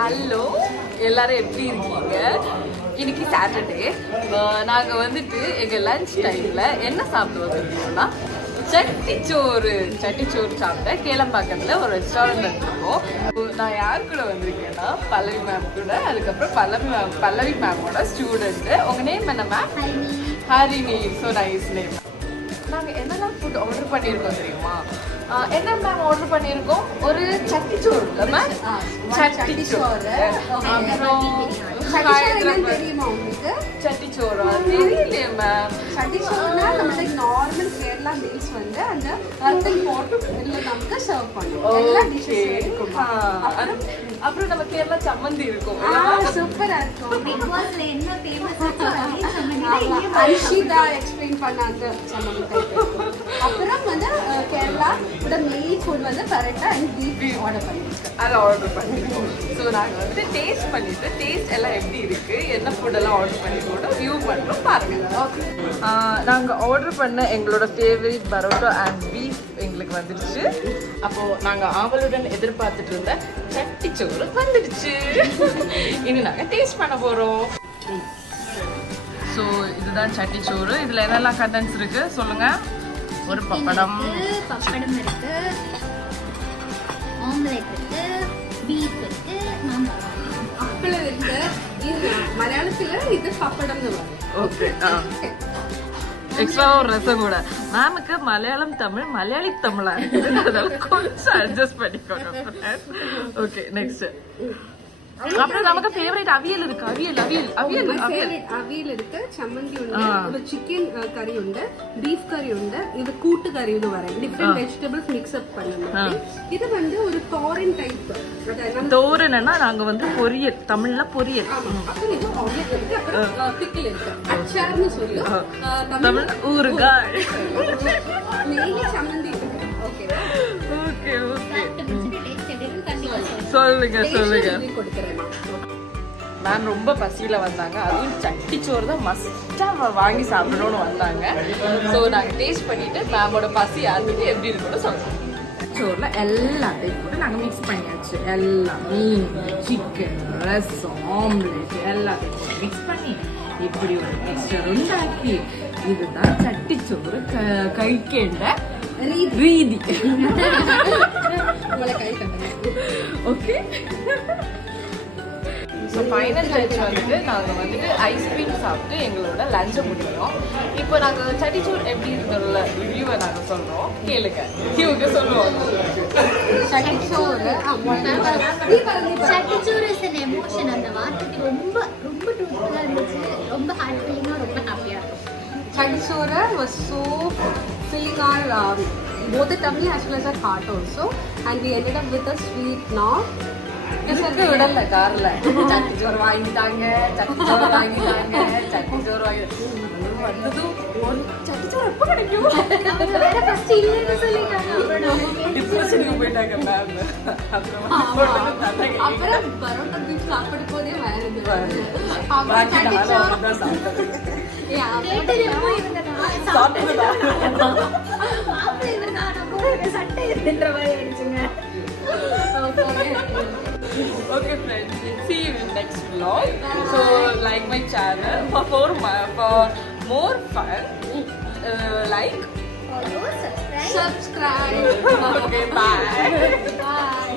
Hello எல்லாரும் எப்படி இருக்கீங்க? இன்னைக்கு சாட்டர்டே. நாங்கள் வந்துட்டு எங்கள் லஞ்ச் டைமில் என்ன சாப்பிட்டு வந்திருக்கோம்னா சட்டிச்சோறு சாப்பிட்ட கேளம்பாக்கத்தில் ஒரு ரெஸ்டாரண்ட் வந்திருக்கோம். நான் யார் கூட வந்திருக்கேன்னா பல்லவி மேம் கூட. அதுக்கப்புறம் பல்லவி மேமோட ஸ்டூடெண்ட்டு. உங்கள் நேம் என்ன ma'am? Harini. So nice name. நாங்கள் என்னெல்லாம் ஃபுட் ஆர்டர் பண்ணியிருக்கோம் தெரியுமா? என்ன மேம் ஆர்டர் பண்ணியிருக்கோம்? ஒரு சட்டிச்சோறு இல்லை மேம்? சட்டிச்சோறு. அப்புறம் தெரியுமா உங்களுக்கு? சட்டிச்சோறா? தெரியலையே மேம். சட்டிச்சோறுனா நம்ம நார்மல் கேரளா மீல்ஸ் வந்து அந்த அர்த்தம் போட்டு இல்லை நமக்கு சர்வ் பண்ணுவோம். எல்லா டிஷ்ஷஸ் இருக்கும். அப்புறம் நம்ம கேரளா சம்மந்தி இருக்கும். சூப்பரா இருக்கும். பிகாஸ்ல என்ன ஃபேமஸ் அன்ஷிதா எக்ஸ்பிளைன் பண்ணாங்க சம்மந்தி. அப்புறம் வந்து கேரளா மெயின் ஃபுட் வந்து பரோட்டா அண்ட் பீஃப் ஆர்டர் பண்ணிருக்கோம். அதை ஆர்டர் பண்ணிருக்கோம். ஸோ நாங்கள் வந்து டேஸ்ட் பண்ணிட்டு டேஸ்ட் எல்லாம் எப்படி இருக்கு, என்ன ஃபுட் எல்லாம் ஆர்டர் பண்ணிருக்கோம் வியூ பண்ணுறோம் பாருங்க. ஓகே, நாங்கள் ஆர்டர் பண்ண எங்களோட ஃபேவரட் பரோட்டா அண்ட் பீஃப் எங்களுக்கு வந்துடுச்சு. அப்போ நாங்கள் ஆவலுடன் எதிர்பார்த்துட்டு இருந்த சட்டிச்சோறு வந்துடுச்சு. இனி நாங்கள் டேஸ்ட் பண்ண போகிறோம். ஸோ இதுதான் சட்டிச்சோறு. இதில் என்னெல்லாம் கண்டென்ட்ஸ் இருக்கு சொல்லுங்க. ஒரு பப்படம் இருக்கு, ஆம்லெட் இருக்கு, பீஃப் இருக்கு, அப்பளம் இருக்கு. மலையாளத்துல இது பப்படம். ஓகே, எக்ஸ்ட்ரா ஒரு ரசம் கூட. மேமுக்கு மலையாளம் தமிழ் மலையாளி தமிழா இருக்குது, கொஞ்சம் அட்ஜஸ்ட் பண்ணிக்கணும். Okay, next. அப்புறம் நமக்கு ஃபேவரட் அவியல் இருக்கு. അവിയൽ ഇருக்கு, ചമ്മന്തി ഉണ്ട്, ഒരു ചിക്കൻ കറി ഉണ്ട്, ബീഫ് കറി ഉണ്ട്. ഇത് കൂട്ടുകറി എന്ന് പറയും. ഡിഫറെന്റ് വെജിറ്റബിൾസ് മിക്സ് അപ്പ് பண்ணுங்க. இது வந்து ஒரு தோரன் டைப். தோரன்னா நாங்க வந்து பொரியல், தமிழ்ல பொரியல். அப்புறம் இது ஆம்லெட் இருக்கு, அப்புறம் பிக்கிள் இருக்கு, அச்சார்னு சொல்லுவோம். தமிழ் ஊறுகாய், மெயின்லி சம்மந்தி இருக்கு. ஓகேவா? ஓகே ஓகே, சொல்லுங்க. நான் ரொம்ப பசியில வந்தாங்க. அதுவும் சட்டிச்சோறு தான் மஸ்டா வாங்கி சாப்பிடணும்னு வந்தாங்க. ஸோ நாங்கள் டேஸ்ட் பண்ணிட்டு மேமோட பசி யாருக்கு எப்படி இருக்குன்னு சொல்றோம். சோறுல எல்லாத்தையும் கூட நாங்கள் மிக்ஸ் பண்ணியாச்சு. எல்லாம் மீன், சிக்கன், ரசம், ஆம்லெட் எல்லாத்தையும் மிக்ஸ் பண்ணி இப்படி ஒரு மிக்சர் உண்டாக்கி இதுதான் சட்டிச்சோறு കഴിക്കേണ്ട രീതി. ஓகே, ஸோ ஃபைனல் டச் வந்துட்டு நாங்கள் வந்துட்டு ஐஸ்கிரீம் சாப்பிட்டு எங்களோட லஞ்சை முடிக்கிறோம். இப்போ நாங்கள் சட்டிச்சோறு எப்படி இருக்கிற ரிவ்யூவை நாங்கள் சொல்கிறோம், கேளுங்க. இவங்க சொல்லுவோம். சட்டிச்சோறு இஸ் an emotion. அந்த வார்த்தைக்கு ரொம்ப ரொம்ப ட்ரூத்ஃபுல்லா இருந்துச்சு. ரொம்ப ஹார்ட் ஃபீலிங்கா, ரொம்ப ஹாப்பியா இருக்கும். Chadichora was so filling our both the tummy as well as our heart also, and we ended up with a sweet knob. விடல கார்ல சட்டிச்சோறு வாங்கிட்டாங்க, சட்டிச்சோறு வந்ததும் சட்டிச்சோறு எப்ப கிடைக்கும் டிப்ரெஷனுக்கு போயிட்டாங்க மேம். அப்புறம் பரோட்டா பீஃப் சாப்பிட போதே வருது. Okay friends, see you in next vlog. So like my channel for more fun. Like, Follow, subscribe. Okay, bye. Bye.